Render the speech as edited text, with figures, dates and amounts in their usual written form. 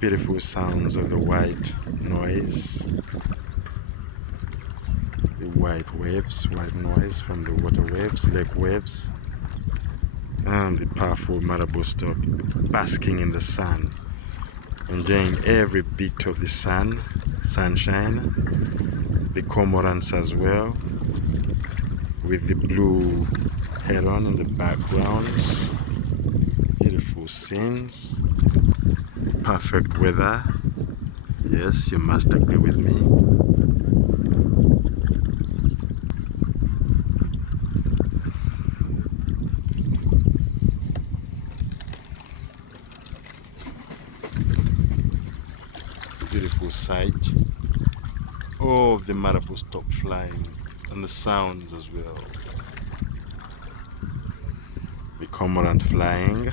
Beautiful sounds of the white noise, the white waves, white noise from the water waves, lake waves, and the powerful marabou stork basking in the sun, enjoying every bit of the sunshine. The cormorants as well, with the blue heron in the background. Beautiful scenes, perfect weather. Yes, you must agree with me. Beautiful sight of the marabou stork flying, and the sounds as well. The cormorant flying.